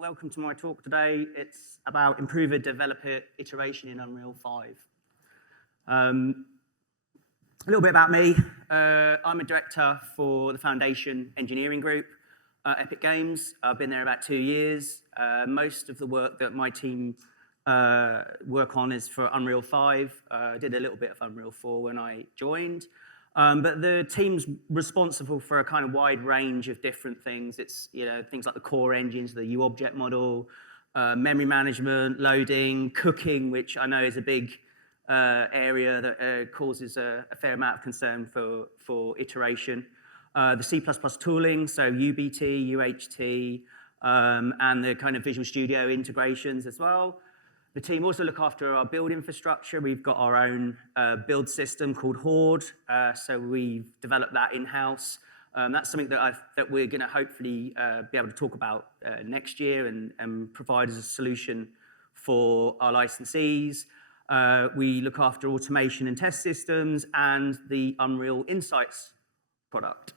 Welcome to my talk today. It's about improver developer iteration in Unreal 5. A little bit about me. I'm a director for the Foundation Engineering Group at Epic Games. I've been there about 2 years. Most of the work that my team work on is for Unreal 5. I did a little bit of Unreal 4 when I joined. But the team's responsible for a kind of wide range of different things. It's things like the core engines, the U-object model, memory management, loading, cooking, which I know is a big area that causes a fair amount of concern for iteration. The C++ tooling, so UBT, UHT, and the kind of Visual Studio integrations as well. The team also look after our build infrastructure. We've got our own build system called Horde, so we've developed that in-house. That's something that we're going to hopefully be able to talk about next year and provide as a solution for our licensees. We look after automation and test systems and the Unreal Insights product.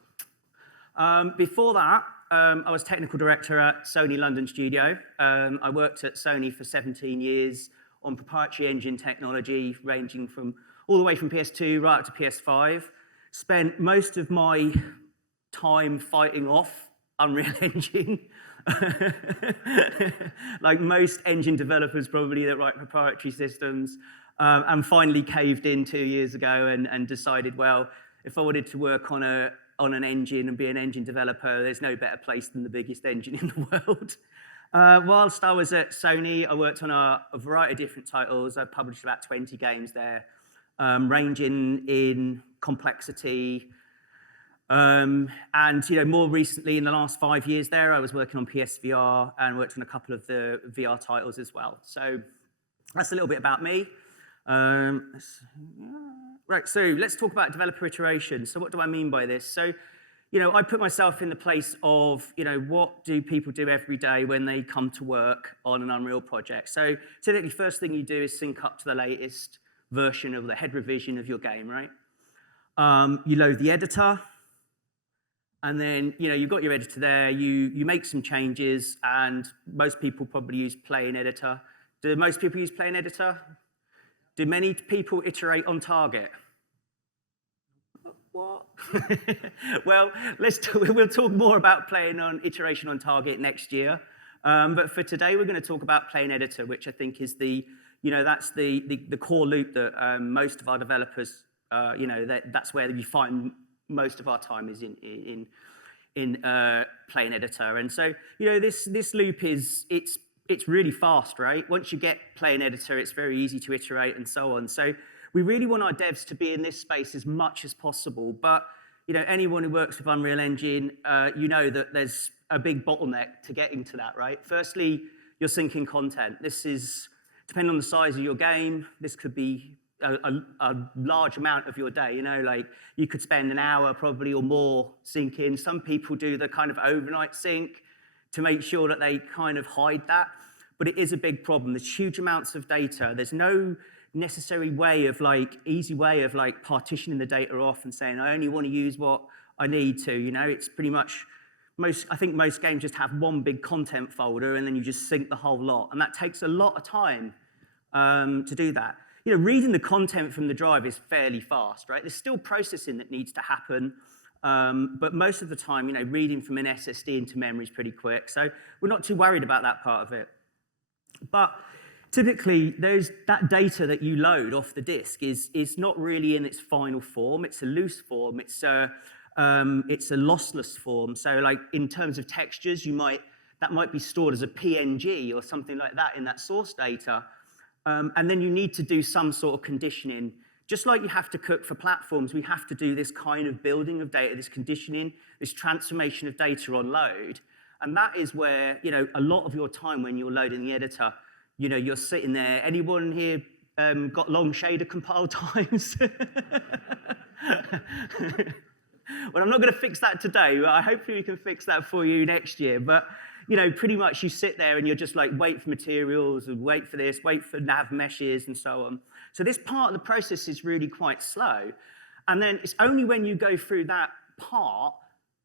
Before that, I was technical director at Sony London Studio. I worked at Sony for 17 years on proprietary engine technology, ranging from all the way from PS2 right up to PS5. Spent most of my time fighting off Unreal Engine, like most engine developers probably that write proprietary systems, and finally caved in 2 years ago and decided, well, if I wanted to work on an engine and be an engine developer, there's no better place than the biggest engine in the world. Whilst I was at Sony, I worked on a variety of different titles. I published about 20 games there, ranging in complexity. And more recently, in the last 5 years there, I was working on PSVR and worked on a couple of the VR titles as well. So that's a little bit about me. Right, so let's talk about developer iteration. So what do I mean by this? So, I put myself in the place of, what do people do every day when they come to work on an Unreal project? So typically, first thing you do is sync up to the latest version of the head revision of your game, right? You load the editor, and then, you've got your editor there, you make some changes, and most people probably use Play in Editor. Do most people use Play in Editor? Do many people iterate on target? What? Well, we'll talk more about playing on iteration on target next year. But for today, we're going to talk about Play in Editor, which I think is that's the core loop that most of our developers, that's where you find most of our time is in Play in Editor. And so, this loop it's really fast, right? Once you get Play in Editor, it's very easy to iterate and so on. So we really want our devs to be in this space as much as possible. But anyone who works with Unreal Engine, that there's a big bottleneck to getting to that, right? Firstly, you're syncing content. This is, depending on the size of your game, this could be a large amount of your day. Like you could spend an hour probably or more syncing. Some people do the kind of overnight sync to make sure that they kind of hide that. But it is a big problem. There's huge amounts of data. There's no necessary way of easy way of partitioning the data off and saying, I only want to use what I need to. It's pretty much, I think most games just have one big content folder and then you just sync the whole lot. And that takes a lot of time to do that. Reading the content from the drive is fairly fast, right? There's still processing that needs to happen. But most of the time, reading from an SSD into memory is pretty quick. So we're not too worried about that part of it. But typically, that data that you load off the disk is not really in its final form. It's a loose form. It's a lossless form. So in terms of textures, that might be stored as a PNG or something like that in that source data. And then you need to do some sort of conditioning. Just like you have to cook for platforms, we have to do this kind of building of data, this conditioning, this transformation of data on load. And that is where, a lot of your time when you're loading the editor, you're sitting there. Anyone here got long shader compile times? Well, I'm not going to fix that today, but hopefully we can fix that for you next year. But, pretty much you sit there and you're just wait for materials and wait for this, wait for nav meshes and so on. So this part of the process is really quite slow. And then it's only when you go through that part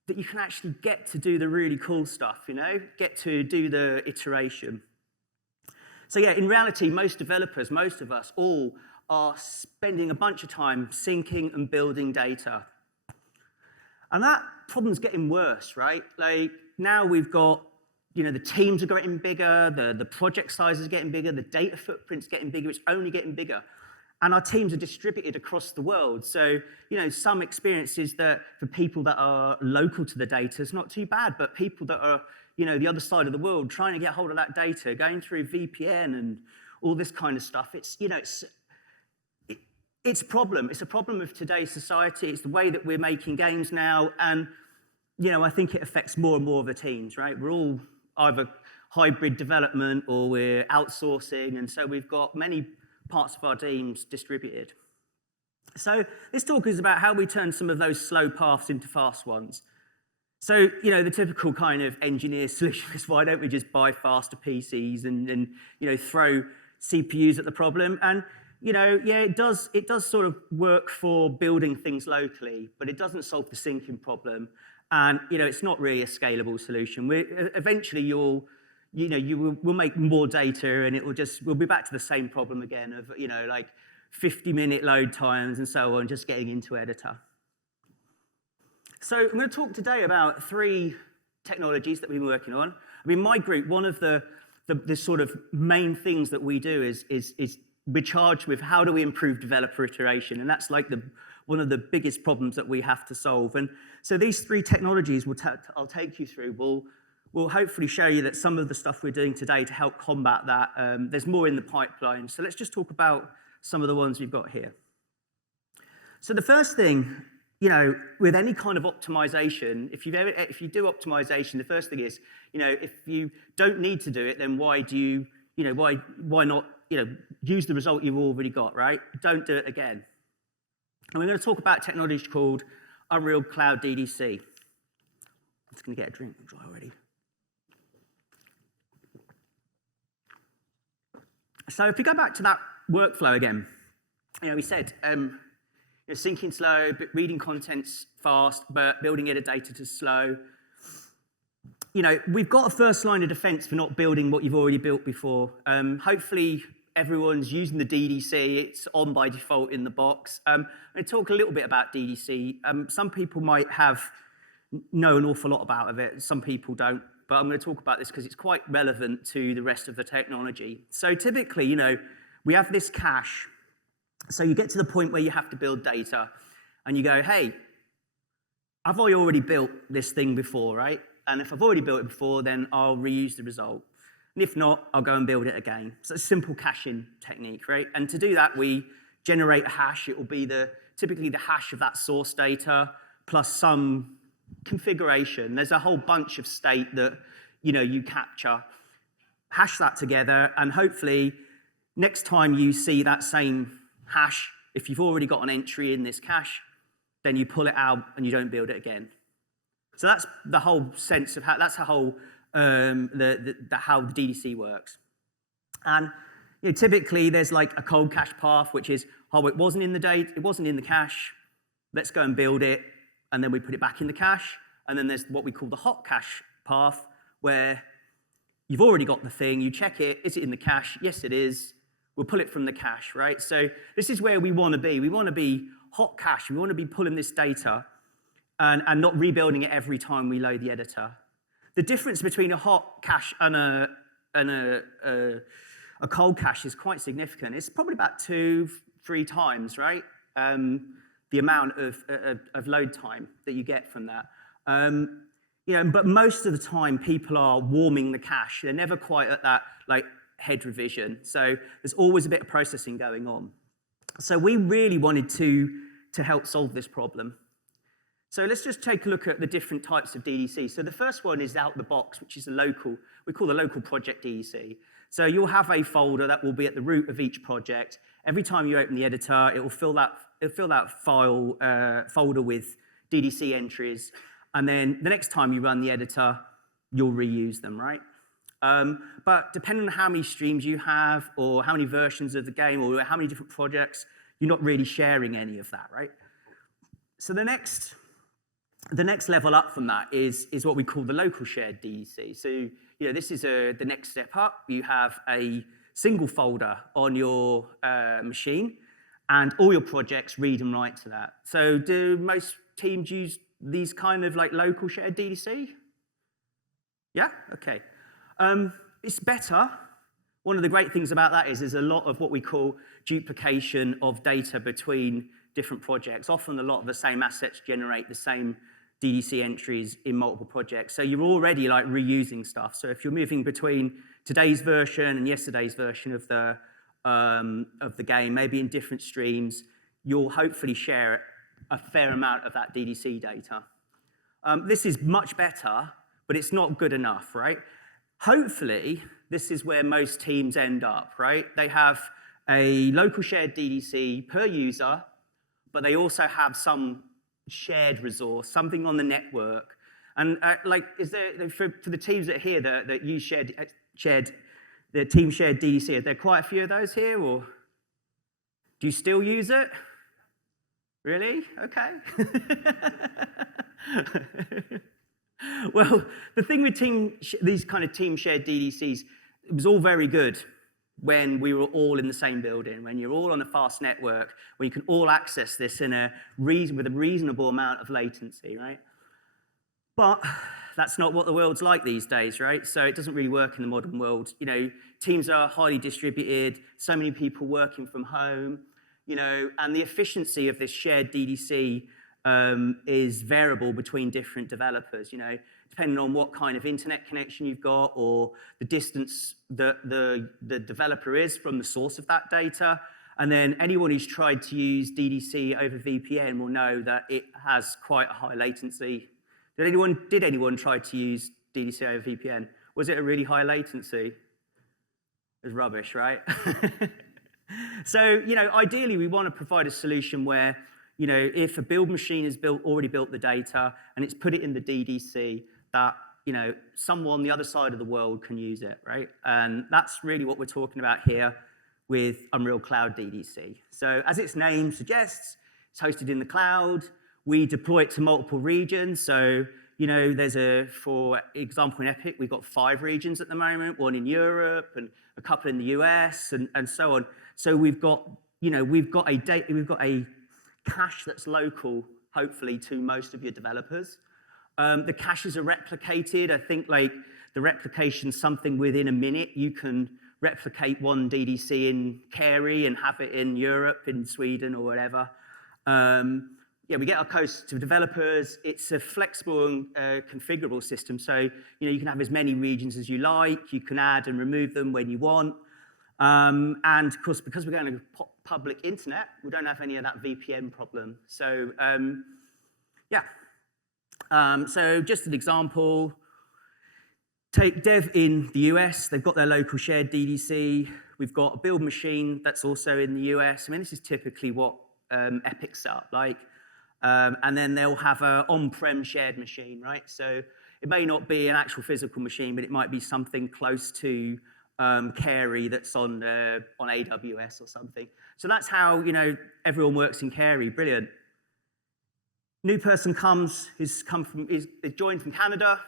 that you can actually get to do the really cool stuff, get to do the iteration. So yeah, in reality, most developers, most of us all are spending a bunch of time syncing and building data. And that problem's getting worse, right? Like now we've got, the teams are getting bigger, the project size is getting bigger, the data footprint's getting bigger, it's only getting bigger. And our teams are distributed across the world. So, some experiences that for people that are local to the data is not too bad, but people that are, the other side of the world trying to get hold of that data, going through VPN and all this kind of stuff, it's a problem. It's a problem of today's society. It's the way that we're making games now. And, I think it affects more and more of the teams, right? We're all either hybrid development or we're outsourcing. And so we've got many parts of our teams distributed. So this talk is about how we turn some of those slow paths into fast ones. So, the typical kind of engineer solution is why don't we just buy faster PCs and throw CPUs at the problem? And, it does sort of work for building things locally, but it doesn't solve the syncing problem. And, it's not really a scalable solution. Eventually we'll make more data and we'll be back to the same problem again of, like 50-minute load times and so on, just getting into editor. So I'm going to talk today about 3 technologies that we've been working on. I mean, my group, one of the sort of main things that we do is we're charged with how do we improve developer iteration, and that's like one of the biggest problems that we have to solve. And so these 3 technologies I'll take you through will hopefully show you that some of the stuff we're doing today to help combat that, there's more in the pipeline. So let's just talk about some of the ones we've got here. So the first thing, with any kind of optimization, if you do optimization, the first thing is, if you don't need to do it, then why not, use the result you've already got, right? Don't do it again. And we're going to talk about technology called Unreal Cloud DDC. I'm just going to get a drink. I'm dry already. So if we go back to that workflow again, we said syncing slow, but reading content's fast, but building metadata is slow. We've got a first line of defense for not building what you've already built before. Hopefully everyone's using the DDC. It's on by default in the box. I'm going to talk a little bit about DDC. Some people might have know an awful lot about it. Some people don't. But I'm going to talk about this because it's quite relevant to the rest of the technology. So typically, we have this cache. So you get to the point where you have to build data, and you go, hey, have I already built this thing before, right? And if I've already built it before, then I'll reuse the result. And if not, I'll go and build it again. So it's a simple caching technique, right? And to do that, we generate a hash. It will be typically the hash of that source data plus some configuration. There's a whole bunch of state that you capture, hash that together, and hopefully next time you see that same hash, if you've already got an entry in this cache, then you pull it out and you don't build it again. So that's the whole sense of how how the DDC works. And typically there's like a cold cache path, which is, it wasn't in the cache, let's go and build it, and then we put it back in the cache. And then there's what we call the hot cache path, where you've already got the thing, you check it, is it in the cache? Yes, it is. We'll pull it from the cache, right? So this is where we want to be. We want to be hot cache. We want to be pulling this data and not rebuilding it every time we load the editor. The difference between a hot cache and a cold cache is quite significant. It's probably about 2-3 times, right? The amount of load time that you get from that. But most of the time, people are warming the cache. They're never quite at that head revision. So there's always a bit of processing going on. So we really wanted to help solve this problem. So let's just take a look at the different types of DDC. So the first one is out the box, which is we call the local project DDC. So you'll have a folder that will be at the root of each project. Every time you open the editor, it will fill that folder with DDC entries. And then the next time you run the editor, you'll reuse them, right? But depending on how many streams you have, or how many versions of the game, or how many different projects, you're not really sharing any of that, right? So the next the next level up from that is what we call the local shared DDC. So this is the next step up. You have a single folder on your machine, and all your projects read and write to that. So do most teams use these kind of like local shared DDC? Yeah? Okay. It's better. One of the great things about that is there's a lot of what we call duplication of data between different projects. Often a lot of the same assets generate the same DDC entries in multiple projects. So you're already like reusing stuff. So if you're moving between today's version and yesterday's version of the game, maybe in different streams, you'll hopefully share a fair amount of that DDC data. This is much better, but it's not good enough, right? Hopefully, this is where most teams end up, right? They have a local shared DDC per user, but they also have some shared resource, something on the network. And is there for the teams that are here that use the team shared DDC, are there quite a few of those here, or do you still use it? Really? Okay. Well, the thing with these kind of team shared DDCs, it was all very good when we were all in the same building, when you're all on a fast network, where you can all access this with a reasonable amount of latency, right? But that's not what the world's like these days, right? So it doesn't really work in the modern world. Teams are highly distributed, so many people working from home, and the efficiency of this shared DDC is variable between different developers, depending on what kind of internet connection you've got or the distance that the developer is from the source of that data. And then anyone who's tried to use DDC over VPN will know that it has quite a high latency. Did anyone try to use DDC over VPN? Was it a really high latency? It was rubbish, right? So, ideally we want to provide a solution where, if a build machine has already built the data and it's put it in the DDC, that, someone on the other side of the world can use it, right? And that's really what we're talking about here with Unreal Cloud DDC. So as its name suggests, it's hosted in the cloud. We deploy it to multiple regions. So, for example, in Epic, we've got 5 regions at the moment, 1 in Europe and a couple in the US and so on. So we've got a cache that's local, hopefully, to most of your developers. The caches are replicated. I think the replication's something within a minute. You can replicate one DDC in Carey and have it in Europe, in Sweden or whatever. We get our codes to developers. It's a flexible and configurable system. So you can have as many regions as you like. You can add and remove them when you want. And of course, because we're going to public internet, we don't have any of that VPN problem. So so just an example, take dev in the US, they've got their local shared DDC. We've got a build machine that's also in the US. I mean, this is typically what Epic's set up like. And then they'll have an on-prem shared machine, right? So it may not be an actual physical machine, but it might be something close to Carey that's on AWS or something. So that's how everyone works in Carey. Brilliant. New person is joined from Canada.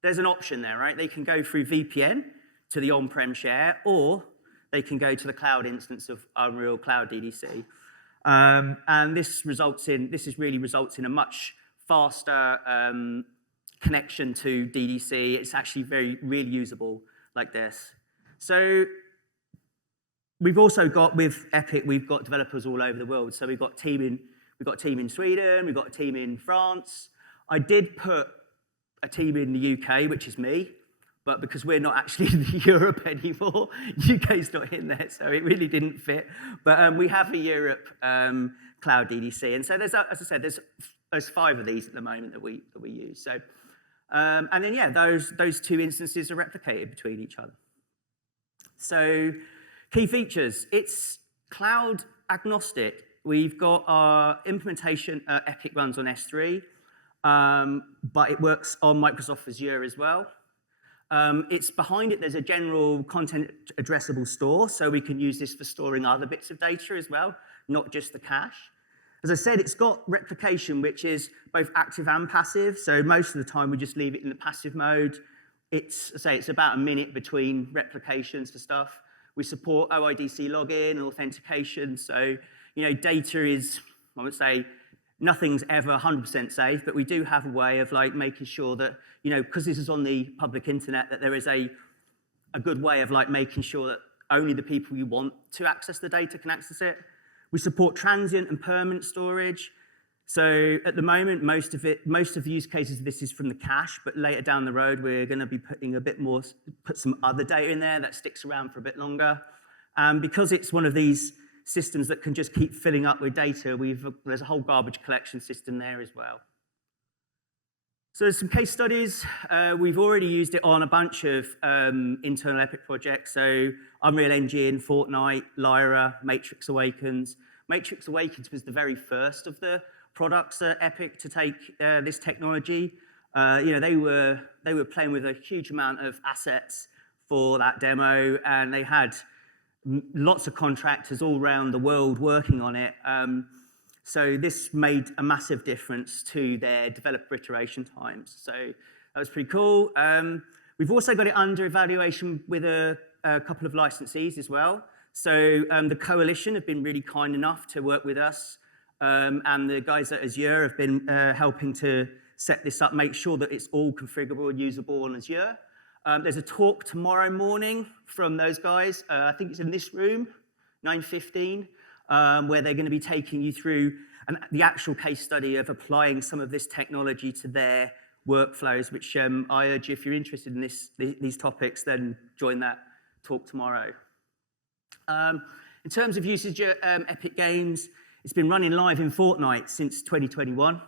There's an option there, right? They can go through VPN to the on-prem share, or they can go to the cloud instance of Unreal Cloud DDC. And this really results in a much faster connection to DDC. It's actually really usable like this. So we've also got, with Epic, we've got developers all over the world. So we've got a team in Sweden, we've got a team in France. I did put a team in the UK, which is me, but because we're not actually in Europe anymore, UK's not in there, so it really didn't fit. But we have a Europe Cloud DDC, and so there's, as I said, there's 5 of these at the moment that we use. So, and then those 2 instances are replicated between each other. So, key features: it's cloud agnostic. We've got our implementation. Epic runs on S3, but it works on Microsoft Azure as well. It's behind it, there's a general content addressable store, so we can use this for storing other bits of data as well, not just the cache. As I said, it's got replication, which is both active and passive. So most of the time, we just leave it in the passive mode. It's about a minute between replications for stuff. We support OIDC login and authentication. So, data is, I would say, nothing's ever 100% safe, but we do have a way of like making sure that, because this is on the public internet, that there is a good way of like making sure that only the people you want to access the data can access it. We support transient and permanent storage. So at the moment, most of the use cases of this is from the cache, but later down the road, we're going to be putting a bit more, put some other data in there that sticks around for a bit longer. Because it's one of these systems that can just keep filling up with data, there's a whole garbage collection system there as well. So there's some case studies. We've already used it on a bunch of internal Epic projects. So Unreal Engine, Fortnite, Lyra, Matrix Awakens. Matrix Awakens was the very first of the products at Epic to take this technology. They were playing with a huge amount of assets for that demo, and they had lots of contractors all around the world working on it. So this made a massive difference to their developer iteration times. So that was pretty cool. We've also got it under evaluation with a couple of licensees as well. So the coalition have been really kind enough to work with us. And the guys at Azure have been helping to set this up, make sure that it's all configurable and usable on Azure. There's a talk tomorrow morning from those guys. I think it's in this room, 9:15. Where they're going to be taking you through the actual case study of applying some of this technology to their workflows, which I urge you, if you're interested in these topics, then join that talk tomorrow. In terms of usage at Epic Games, it's been running live in Fortnite since 2021.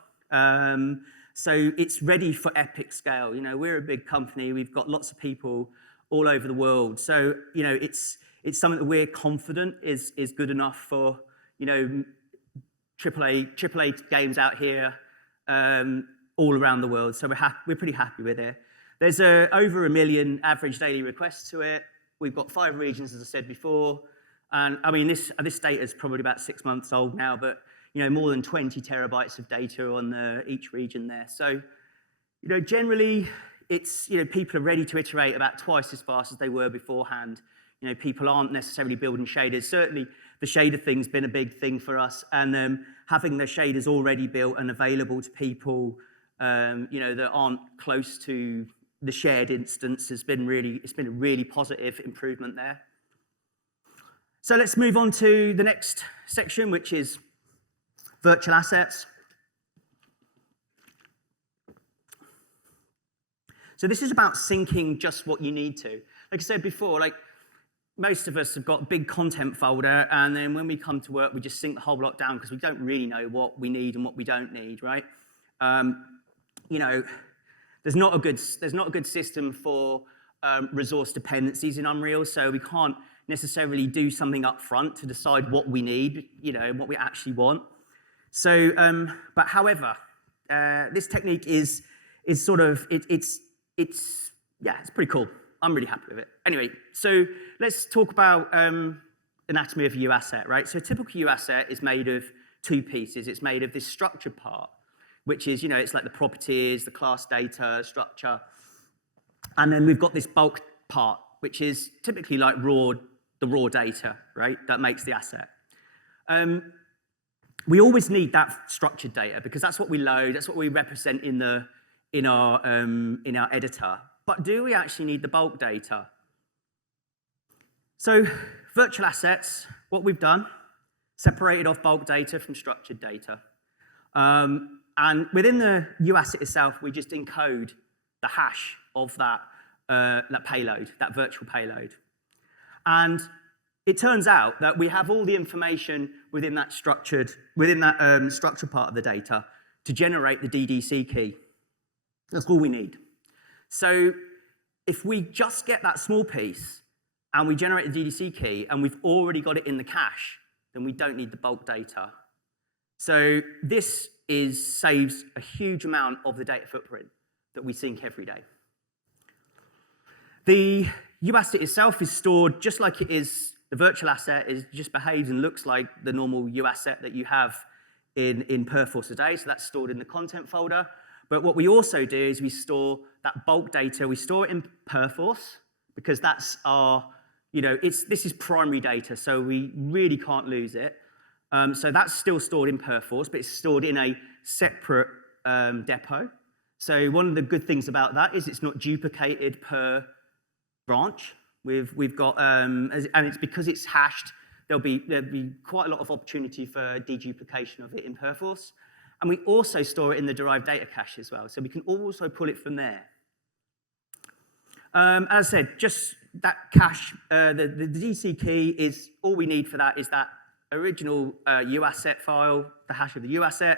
So it's ready for Epic scale. We're a big company. We've got lots of people all over the world. So, it's something that we're confident is good enough for, AAA games out here all around the world. So we're pretty happy with it. There's over 1 million average daily requests to it. We've got 5 regions, as I said before. And I mean, this data is probably about 6 months old now, but more than 20 terabytes of data on each region there. So, generally, it's people are ready to iterate about twice as fast as they were beforehand. People aren't necessarily building shaders. Certainly, the shader thing's been a big thing for us, and having the shaders already built and available to people, that aren't close to the shared instance it's been a really positive improvement there. So let's move on to the next section, which is virtual assets. So this is about syncing just what you need to. Like I said before, most of us have got a big content folder, and then when we come to work, we just sync the whole lot down because we don't really know what we need and what we don't need, right? There's not a good system for resource dependencies in Unreal, so we can't necessarily do something up front to decide what we need, what we actually want. So, but however, this technique is sort of it's pretty cool. I'm really happy with it. Anyway, so let's talk about anatomy of a U asset, right? So a typical U asset is made of 2 pieces. It's made of this structured part, which is, it's like the properties, the class data, structure. And then we've got this bulk part, which is typically like the raw data, right? That makes the asset. We always need that structured data because that's what we load, that's what we represent in our editor. But do we actually need the bulk data? So virtual assets, what we've done, separated off bulk data from structured data. And within the UAsset itself, we just encode the hash of that payload, that virtual payload. And it turns out that we have all the information within that structured part of the data to generate the DDC key. That's all we need. So if we just get that small piece and we generate the DDC key and we've already got it in the cache, then we don't need the bulk data. So this saves a huge amount of the data footprint that we sync every day. The UAsset itself is stored just like it is. The virtual asset just behaves and looks like the normal UAsset that you have in Perforce today, so that's stored in the content folder. But what we also do is we store that bulk data, we store it in Perforce, because that's our, this is primary data, so we really can't lose it. So that's still stored in Perforce, but it's stored in a separate depot. So one of the good things about that is it's not duplicated per branch. We've got, and it's because it's hashed, there'll be quite a lot of opportunity for deduplication of it in Perforce. And we also store it in the derived data cache as well, so we can also pull it from there. As I said, just that cache, the DDC key is all we need for that is that original UAsset file, the hash of the UAsset,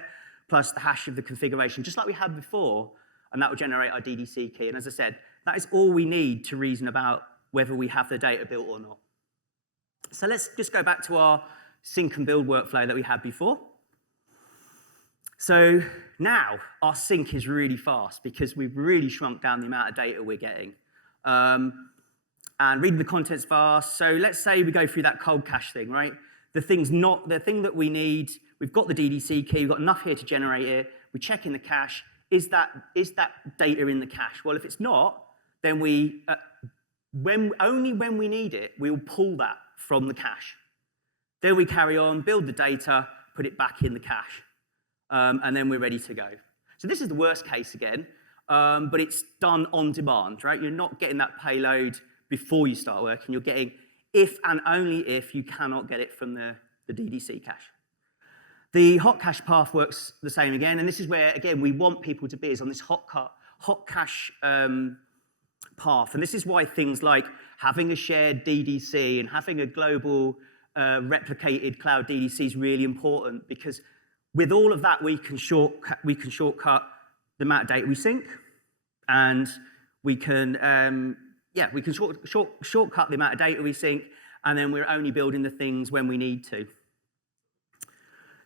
plus the hash of the configuration, just like we had before, and that will generate our DDC key. And as I said, that is all we need to reason about whether we have the data built or not. So let's just go back to our sync and build workflow that we had before. So now our sync is really fast because we've really shrunk down the amount of data we're getting. And reading the content's fast. So let's say we go through that cold cache thing, right? The thing that we need, we've got the DDC key, we've got enough here to generate it, we check in the cache, is that data in the cache? Well, if it's not, then only when we need it, we'll pull that from the cache. Then we carry on, build the data, put it back in the cache. And then we're ready to go. So this is the worst case again, but it's done on demand, right? You're not getting that payload before you start working. You're getting if and only if you cannot get it from the DDC cache. The hot cache path works the same again, and this is where, again, we want people to be is on this hot cache path. And this is why things like having a shared DDC and having a global replicated cloud DDC is really important, because with all of that, we can shortcut the amount of data we sync, and we can shortcut the amount of data we sync, and then we're only building the things when we need to.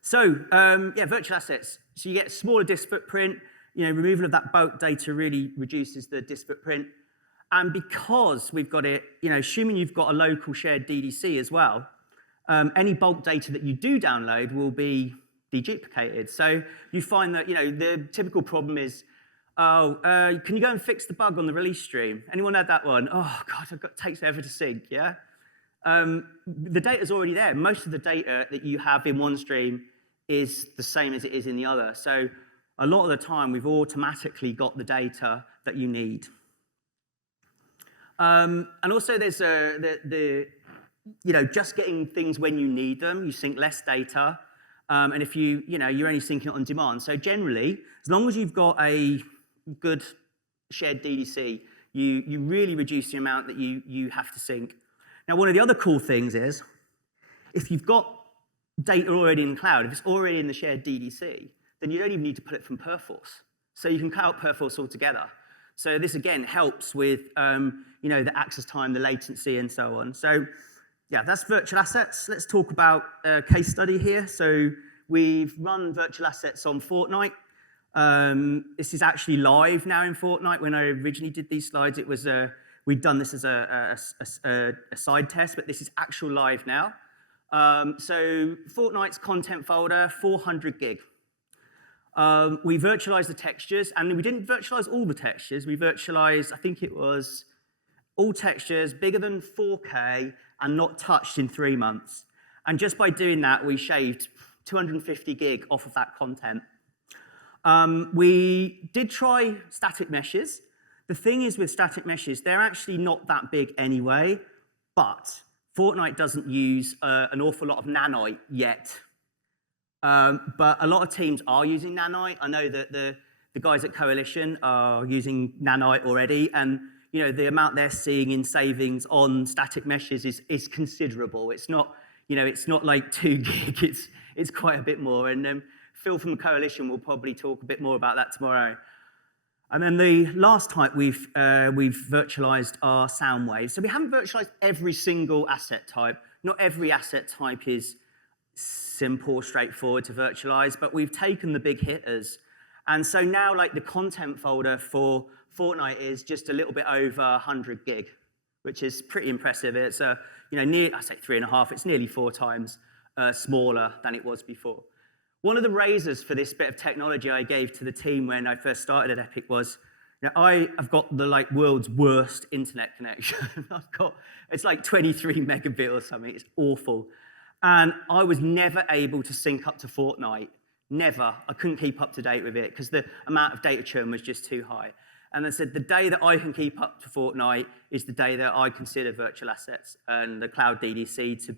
So virtual assets. So you get a smaller disk footprint. Removal of that bulk data really reduces the disk footprint, and because we've got it, assuming you've got a local shared DDC as well, any bulk data that you do download will be deduplicated. So you find that the typical problem is, can you go and fix the bug on the release stream? Anyone had that one? Oh God, it takes forever to sync. Yeah, the data's already there. Most of the data that you have in one stream is the same as it is in the other. So a lot of the time, we've automatically got the data that you need. And also, there's just getting things when you need them. You sync less data. And if you're only syncing it on demand. So generally, as long as you've got a good shared DDC, you really reduce the amount that you have to sync. Now, one of the other cool things is, if you've got data already in the cloud, if it's already in the shared DDC, then you don't even need to put it from Perforce. So you can cut out Perforce altogether. So this, again, helps with the access time, the latency, and so on. So yeah, that's virtual assets. Let's talk about a case study here. So we've run virtual assets on Fortnite. This is actually live now in Fortnite. When I originally did these slides, it was we'd done this as a side test, but this is actual live now. So Fortnite's content folder, 400 gig. We virtualized the textures, and we didn't virtualize all the textures. We virtualized, I think it was all textures bigger than 4K and not touched in 3 months. And just by doing that, we shaved 250 gig off of that content. We did try static meshes. The thing is with static meshes, they're actually not that big anyway, but Fortnite doesn't use an awful lot of nanite yet. But a lot of teams are using nanite. I know that the guys at Coalition are using nanite already, and the amount they're seeing in savings on static meshes is considerable. It's not like 2 gig. It's quite a bit more. And Phil from the Coalition will probably talk a bit more about that tomorrow. And then the last type we've virtualized are sound waves. So we haven't virtualized every single asset type. Not every asset type is simple, straightforward to virtualize, but we've taken the big hitters. And so now, like, the content folder for Fortnite is just a little bit over 100 gig, which is pretty impressive. It's I say 3.5. It's nearly 4 times smaller than it was before. one of the raises for this bit of technology I gave to the team when I first started at Epic was, I have got the world's worst internet connection. It's like 23 megabit or something. It's awful. And I was never able to sync up to Fortnite. Never. I couldn't keep up to date with it because the amount of data churn was just too high. And I said, the day that I can keep up to Fortnite is the day that I consider virtual assets and the cloud DDC to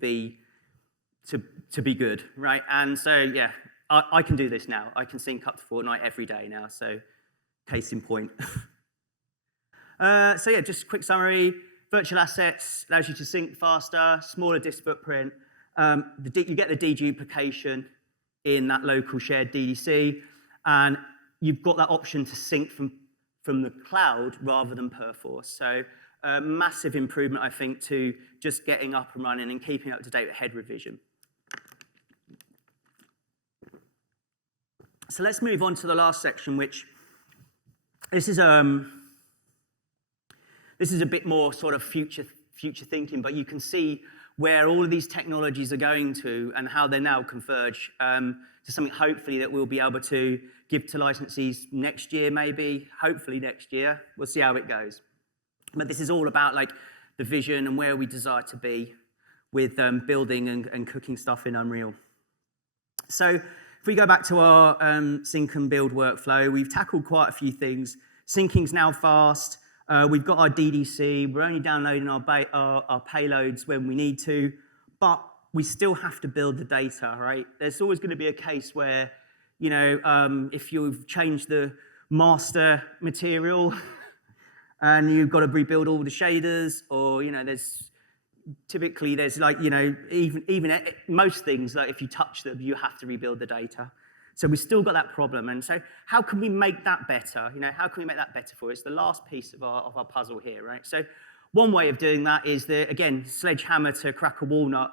be good, right? And so, yeah, I can do this now. I can sync up to Fortnite every day now, so case in point. So yeah, just a quick summary. Virtual assets allows you to sync faster, smaller disk footprint. You get the deduplication in that local shared DDC, and you've got that option to sync from the cloud rather than Perforce. So massive improvement, I think, to just getting up and running and keeping up to date with head revision. So let's move on to the last section, which this is a bit more sort of future thinking, but you can see where all of these technologies are going to and how they now converge to something hopefully that we'll be able to give to licensees next year, maybe, hopefully next year. We'll see how it goes. But this is all about the vision and where we desire to be with building and cooking stuff in Unreal. So if we go back to our sync and build workflow, we've tackled quite a few things. Syncing's now fast. We've got our DDC. We're only downloading our payloads when we need to, but we still have to build the data, right? There's always going to be a case where, if you've changed the master material and you've got to rebuild all the shaders, or typically there's even most things, if you touch them, you have to rebuild the data. So we've still got that problem. And so how can we make that better? How can we make that better for us? The last piece of our puzzle here, right? So one way of doing that is again, sledgehammer to crack a walnut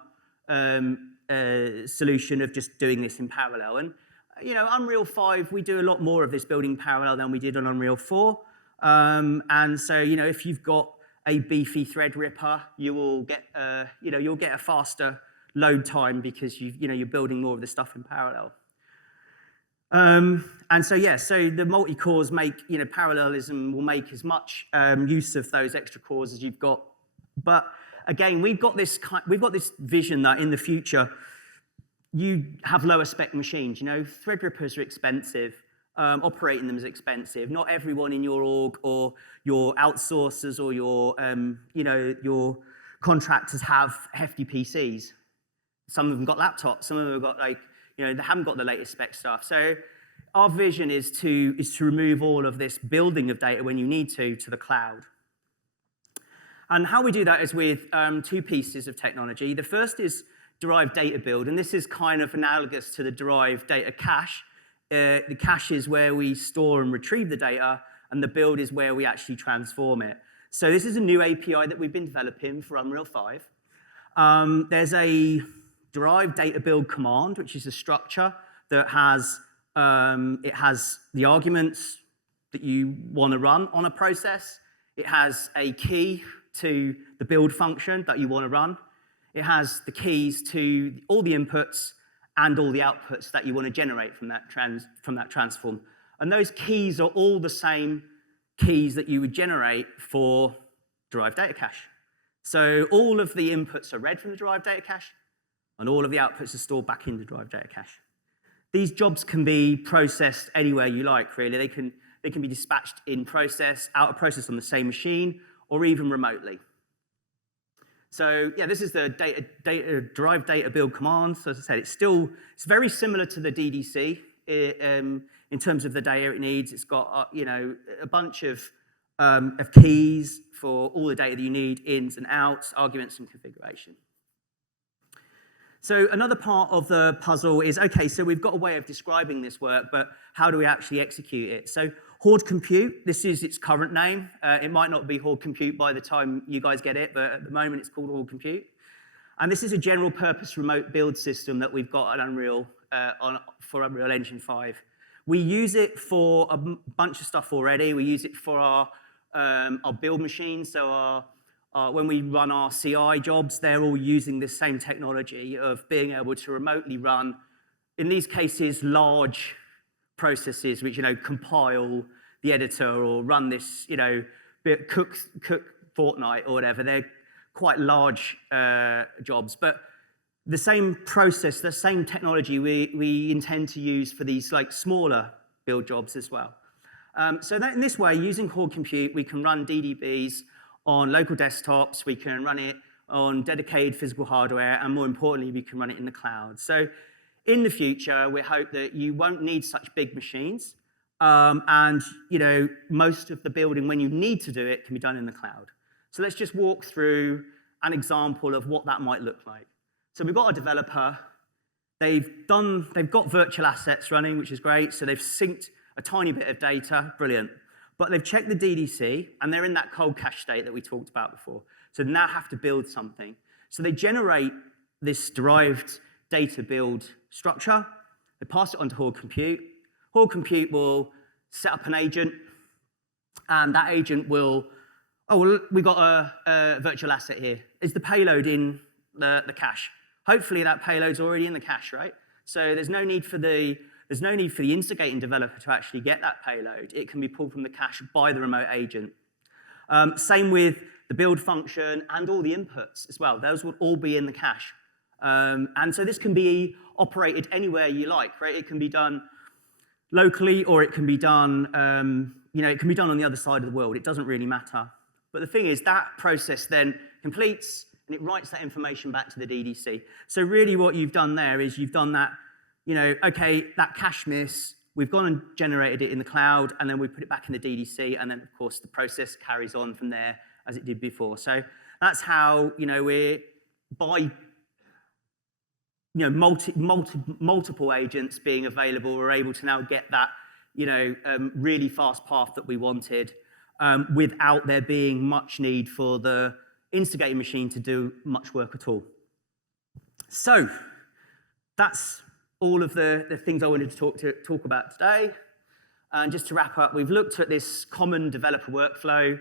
solution of just doing this in parallel. And Unreal 5, we do a lot more of this building parallel than we did on Unreal 4. And so, if you've got a beefy thread ripper, you will get you'll get a faster load time because you're building more of the stuff in parallel. And so so the multi-cores make parallelism will make as much use of those extra cores as you've got. But again, we've got this vision that in the future you have lower spec machines. Threadrippers are expensive. Operating them is expensive. Not everyone in your org or your outsourcers or your contractors have hefty PCs. Some of them got laptops. Some of them have got they haven't got the latest spec stuff. So our vision is to remove all of this building of data when you need to the cloud. And how we do that is with two pieces of technology. The first is Derived Data Build, and this is kind of analogous to the Derived Data Cache. The cache is where we store and retrieve the data, and the build is where we actually transform it. So this is a new API that we've been developing for Unreal 5. There's a Derived Data Build command, which is a structure that has the arguments that you want to run on a process. It has a key to the build function that you want to run. It has the keys to all the inputs and all the outputs that you want to generate from that transform. And those keys are all the same keys that you would generate for Derived Data Cache. So all of the inputs are read from the Derived Data Cache, and all of the outputs are stored back in the Derived Data Cache. These jobs can be processed anywhere you like, really. They can be dispatched in process, out of process on the same machine, or even remotely. So yeah, this is the Derived Data Build command. So as I said, it's very similar to the DDC in terms of the data it needs. It's got a bunch of keys for all the data that you need, ins and outs, arguments, and configuration. So another part of the puzzle is, okay, so we've got a way of describing this work, but how do we actually execute it? So Horde Compute, this is its current name. It might not be Horde Compute by the time you guys get it, but at the moment it's called Horde Compute. And this is a general purpose remote build system that we've got at Unreal for Unreal Engine 5. We use it for a bunch of stuff already. We use it for our build machines. So when we run our CI jobs, they're all using this same technology of being able to remotely run in these cases, large processes which, compile the editor or run this, cook Fortnite or whatever. They're quite large jobs, but the same process, the same technology we intend to use for these like smaller build jobs as well. So that in this way, using Horde Compute, we can run DDBs on local desktops, we can run it on dedicated physical hardware, and more importantly, we can run it in the cloud. So in the future, we hope that you won't need such big machines, and most of the building, when you need to do it, can be done in the cloud. So let's just walk through an example of what that might look like. So we've got a developer. They've got virtual assets running, which is great. So they've synced a tiny bit of data, brilliant. But they've checked the DDC, and they're in that cold cache state that we talked about before. So they now have to build something. So they generate this derived data build structure. They pass it on to Horde Compute. Horde Compute will set up an agent, and that agent will, we got a virtual asset here. Is the payload in the cache? Hopefully that payload's already in the cache, right? So there's no need for the instigating developer to actually get that payload. It can be pulled from the cache by the remote agent. Same with the build function and all the inputs as well. Those will all be in the cache. And so this can be operated anywhere you like, right? It can be done locally, or it can be done, it can be done on the other side of the world. It doesn't really matter. But the thing is, that process then completes, and it writes that information back to the DDC. So really what you've done there is you've done that, okay, that cache miss, we've gone and generated it in the cloud, and then we put it back in the DDC, and then, of course, the process carries on from there as it did before. So that's how, we're, by multiple agents being available, we're able to now get that, really fast path that we wanted, without there being much need for the instigating machine to do much work at all. So that's all of the things I wanted to talk about today. And just to wrap up, we've looked at this common developer workflow.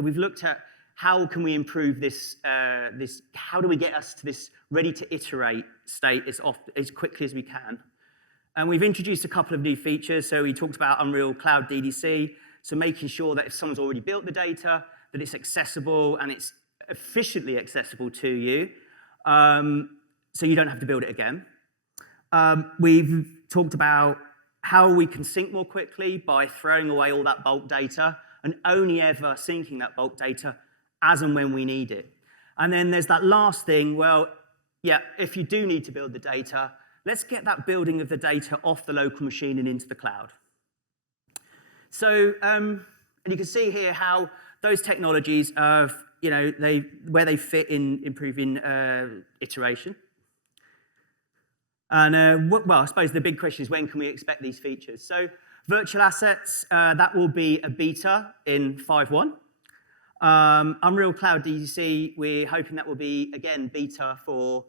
We've looked at how can we improve this, how do we get us to this ready to iterate state as quickly as we can. And we've introduced a couple of new features. So we talked about Unreal Cloud DDC, so making sure that if someone's already built the data, that it's accessible and it's efficiently accessible to you, so you don't have to build it again. We've talked about how we can sync more quickly by throwing away all that bulk data and only ever syncing that bulk data as and when we need it. And then there's that last thing, well, yeah, if you do need to build the data, let's get that building of the data off the local machine and into the cloud. So, and you can see here how those technologies have, where they fit in improving iteration. And, well, I suppose the big question is, when can we expect these features? So virtual assets, that will be a beta in 5.1. Unreal Cloud DDC, we're hoping that will be, again, beta for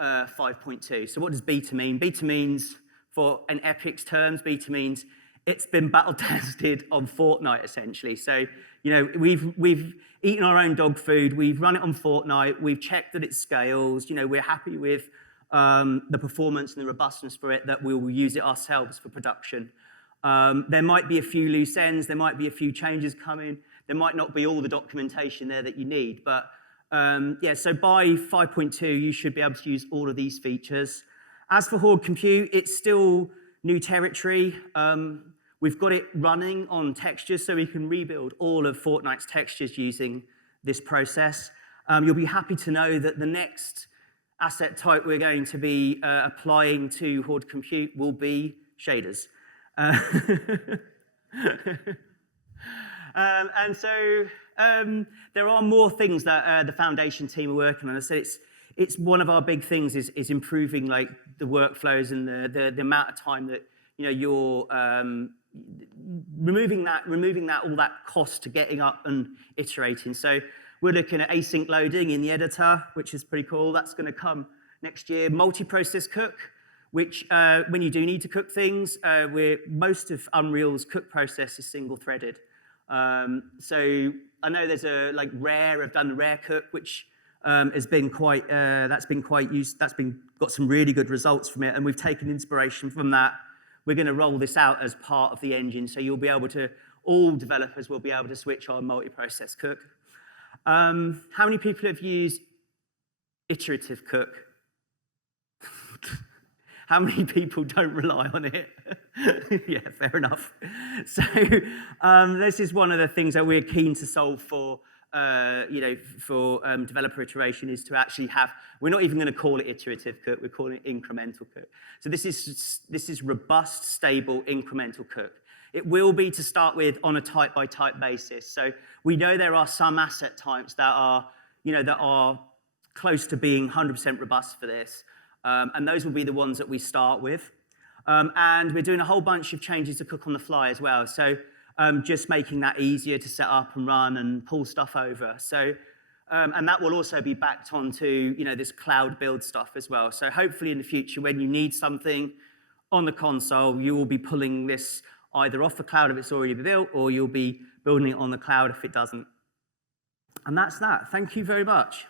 5.2. So what does beta mean? Beta means, for in Epic's terms, beta means it's been battle tested on Fortnite, essentially. So, we've eaten our own dog food, we've run it on Fortnite, we've checked that it scales, we're happy with the performance and the robustness for it, that we will use it ourselves for production. There might be a few loose ends, there might be a few changes coming, there might not be all the documentation there that you need, but yeah, so by 5.2, you should be able to use all of these features. As for Horde Compute, it's still new territory. We've got it running on textures, so we can rebuild all of Fortnite's textures using this process. You'll be happy to know that the next asset type we're going to be applying to Horde Compute will be shaders. And so there are more things that the foundation team are working on. I said it's one of our big things is improving like the workflows and the amount of time that you're removing all that cost to getting up and iterating. So we're looking at async loading in the editor, which is pretty cool. That's going to come next year. Multi-process cook, which when you do need to cook things, most of Unreal's cook process is single-threaded. So I know there's a Rare have done the Rare cook, which has been quite got some really good results from it, and we've taken inspiration from that. We're going to roll this out as part of the engine, so you'll be able to, all developers will be able to switch on multi-process cook. How many people have used iterative cook? How many people don't rely on it? Yeah, fair enough. So this is one of the things that we're keen to solve for, developer iteration, is to actually have, we're not even going to call it iterative cook, we're calling it incremental cook. So this is robust, stable, incremental cook. It will be, to start with, on a type-by-type basis. So we know there are some asset types that are close to being 100% robust for this. And those will be the ones that we start with. And we're doing a whole bunch of changes to cook on the fly as well. So just making that easier to set up and run and pull stuff over. So, and that will also be backed onto this cloud build stuff as well. So hopefully in the future, when you need something on the console, you will be pulling this either off the cloud if it's already built, or you'll be building it on the cloud if it doesn't. And that's that. Thank you very much.